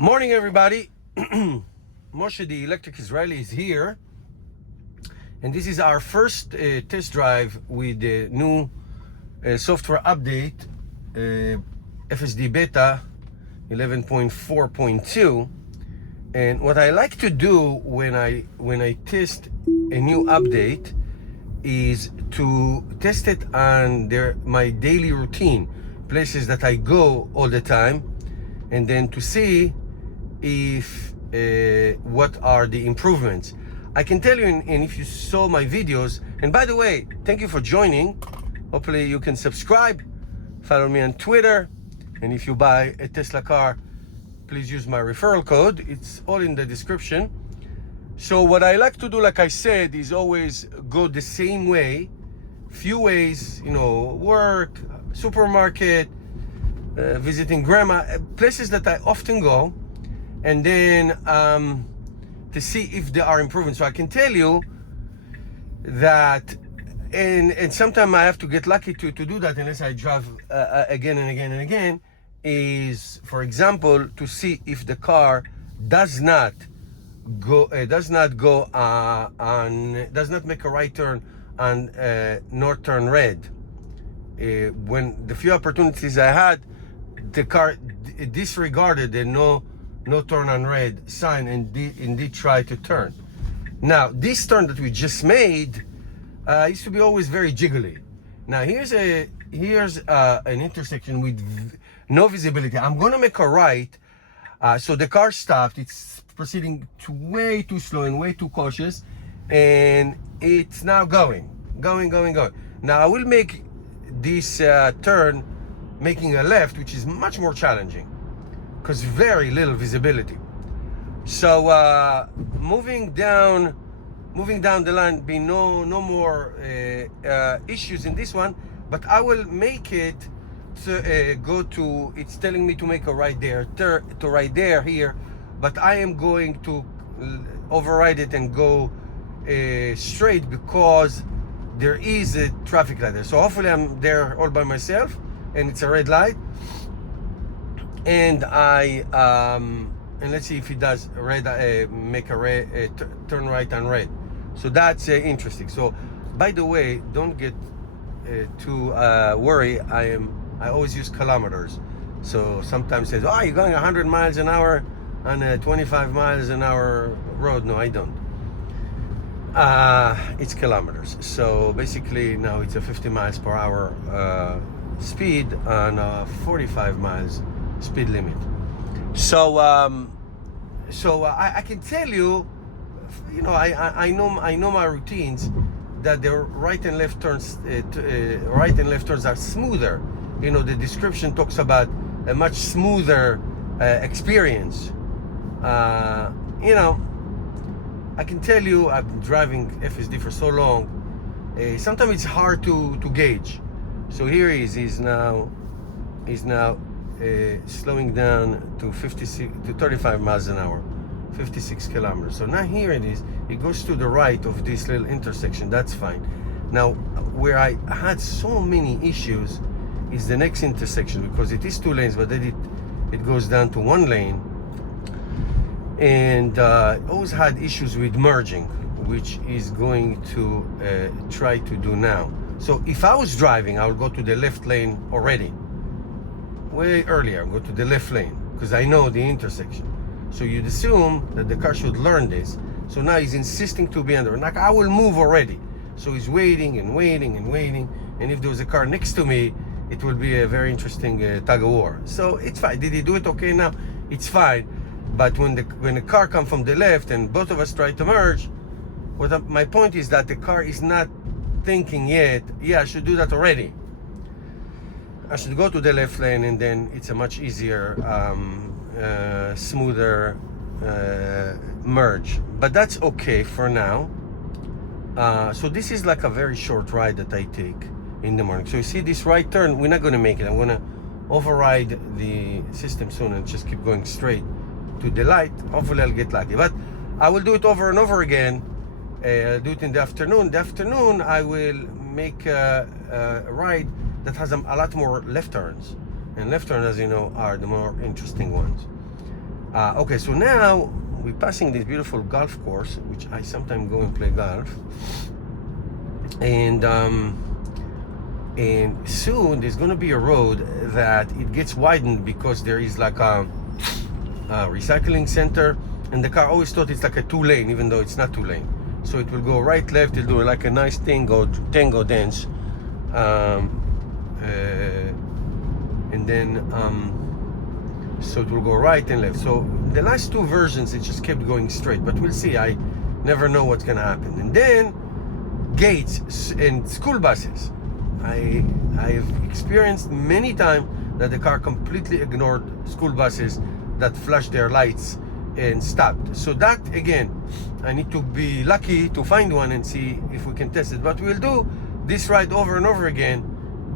Morning, everybody. Moshe, the electric Israeli, is here, and this is our first test drive with the new software update, FSD beta 11.4.2. And what I like to do when I test a new update is to test it on my daily routine, places that I go all the time, and then to see if what are the improvements. I can tell you, and if you saw my videos, and by the way, thank you for joining. Hopefully you can subscribe, follow me on Twitter, and if you buy a Tesla car, please use my referral code. It's all in the description. So what I like to do, like I said, is always go the same way, few ways, work, supermarket, visiting grandma, places that I often go, and then to see if there are improvements. So I can tell you that, and sometimes I have to get lucky to do that unless I drive again and again and again, is, for example, to see if the car does not make a right turn on north turn red. When the few opportunities I had, the car disregarded the no turn on red sign and indeed tried to turn. Now, this turn that we just made used to be always very jiggly. Now here's an intersection with no visibility. I'm gonna make a right, so the car stopped. It's proceeding way too slow and way too cautious, and it's now going. Now I will make this turn, making a left, which is much more challenging because very little visibility. So moving down the line, be no more issues in this one, but I will make it to go to, it's telling me to make a right there, to right there here, but I am going to override it and go straight because there is a traffic light there. So hopefully I'm there all by myself and it's a red light, and and let's see if it does red, make a red turn right on red. So that's interesting. So by the way, don't get too worry. I always use kilometers. So sometimes it says, oh, you're going 100 miles an hour on a 25 miles an hour road. No, I don't. It's kilometers. So basically now it's a 50 miles per hour speed on a 45 miles speed limit. So I can tell you, I know my routines, that the right and left turns are smoother. The description talks about a much smoother experience. I can tell you, I've been driving FSD for so long, sometimes it's hard to gauge. So here he's now slowing down to 35 miles an hour, 56 kilometers. So now here it is. It goes to the right of this little intersection. That's fine. Now, where I had so many issues is the next intersection, because it is 2 lanes, but then it goes down to 1 lane. And always had issues with merging, which is going to try to do now. So if I was driving, I would go to the left lane already. Way earlier, go to the left lane, because I know the intersection. So you'd assume that the car should learn this. So now he's insisting to be under. Like, I will move already. So he's waiting. And if there was a car next to me, it will be a very interesting tug of war. So it's fine. Did he do it okay now? It's fine. But when the car comes from the left and both of us try to merge, my point is that the car is not thinking yet, yeah, I should do that already. I should go to the left lane, and then it's a much easier, smoother merge. But that's okay for now. So this is like a very short ride that I take in the morning. So you see this right turn, we're not going to make it. I'm going to override the system soon and just keep going straight to the light. Hopefully I'll get lucky. But I will do it over and over again. I'll do it in the afternoon. In the afternoon, I will make a ride that has a lot more left turns. And left turns, as you know, are the more interesting ones. Okay, so now we're passing this beautiful golf course, which I sometimes go and play golf, and soon there's gonna be a road that it gets widened because there is like a recycling center, and the car always thought it's like a 2-lane, even though it's not 2-lane. So it will go right, left. It'll do like a nice tango dance, and then so it will go right and left. So the last two versions it just kept going straight, but we'll see. I never know what's gonna happen. And then gates and school buses. I've experienced many times that the car completely ignored school buses that flashed their lights and stopped. So that, again, I need to be lucky to find one and see if we can test it. But we'll do this ride over and over again,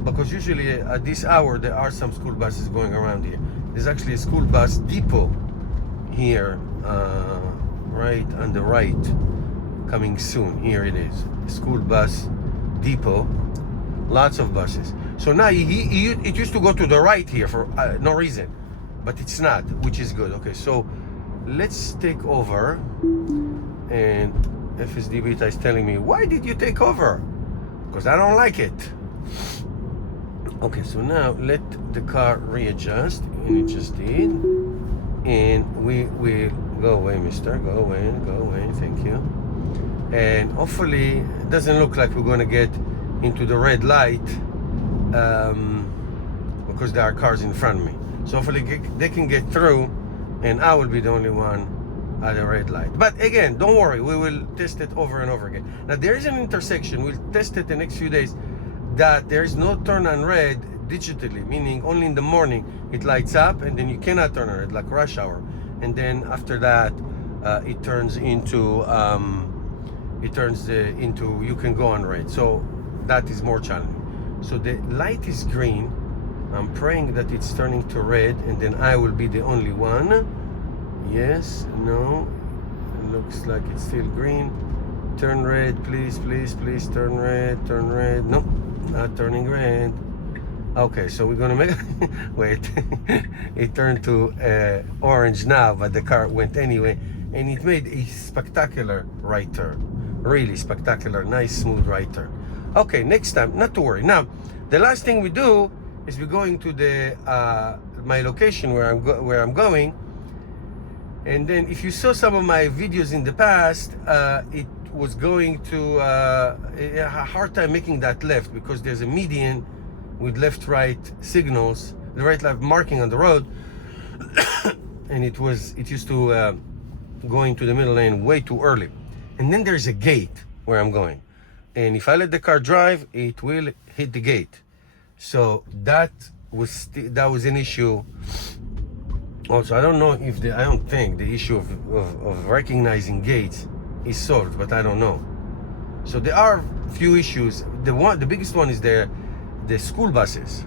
because usually at this hour there are some school buses going around here. There's actually a school bus depot here, right on the right, coming soon. Here it is, school bus depot. Lots of buses. So now it used to go to the right here for no reason, but it's not, which is good. Okay, so let's take over. And FSD Beta is telling me, why did you take over? Because I don't like it. Okay, so now let the car readjust, and it just did. And we will go away, mister. Go away, thank you. And hopefully it doesn't look like we're gonna get into the red light, because there are cars in front of me. So hopefully they can get through, and I will be the only one at the red light. But again, don't worry, we will test it over and over again. Now there is an intersection, we'll test it the next few days, that there is no turn on red digitally, meaning only in the morning it lights up, and then you cannot turn on red, like rush hour. And then after that, it turns into you can go on red. So that is more challenging. So the light is green. I'm praying that it's turning to red, and then I will be the only one. Yes, no, it looks like it's still green. Turn red, please, turn red. Nope, not turning red. Okay, so we're gonna make wait. It turned to orange now, but the car went anyway, and it made a spectacular right turn. Really spectacular, nice, smooth right turn. Okay, next time, not to worry. Now, the last thing we do is we're going to the my location where I'm going. And then if you saw some of my videos in the past, it was going to a hard time making that left, because there's a median with left-right signals, the right-left marking on the road, and it used to go into the middle lane way too early. And then there's a gate where I'm going, and if I let the car drive, it will hit the gate. So that was an issue. Also, I don't know if I don't think the issue of recognizing gates is solved, but I don't know. So there are few issues. The biggest one is the school buses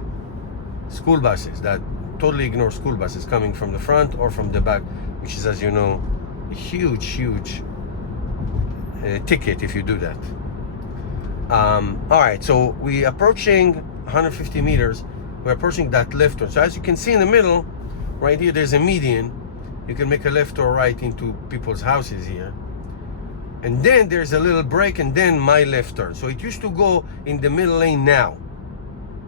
that totally ignore school buses coming from the front or from the back, which is, as you know, huge ticket if you do that. All right, so we're approaching 150 meters. We're approaching that left turn. So as you can see in the middle, right here, there's a median. You can make a left or right into people's houses here. And then there's a little break, and then my left turn. So it used to go in the middle lane now,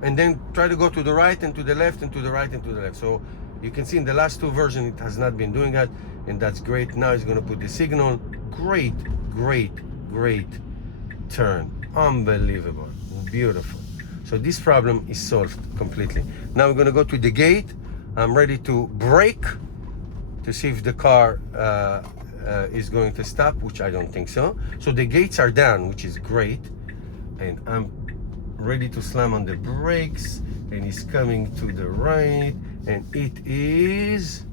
and then try to go to the right and to the left and to the right and to the left. So you can see in the last two versions it has not been doing that, and that's great. Now it's going to put the signal. Great turn. Unbelievable. Beautiful. So this problem is solved completely. Now we're going to go to the gate. I'm ready to brake to see if the car is going to stop, which I don't think so. So the gates are down, which is great. And I'm ready to slam on the brakes, and it's coming to the right, and it is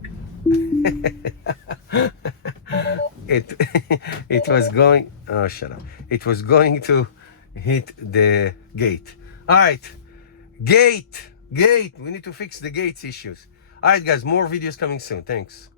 it was going, oh shut up, it was going to hit the gate. All right, gate, we need to fix the gates issues. All right guys, more videos coming soon. Thanks.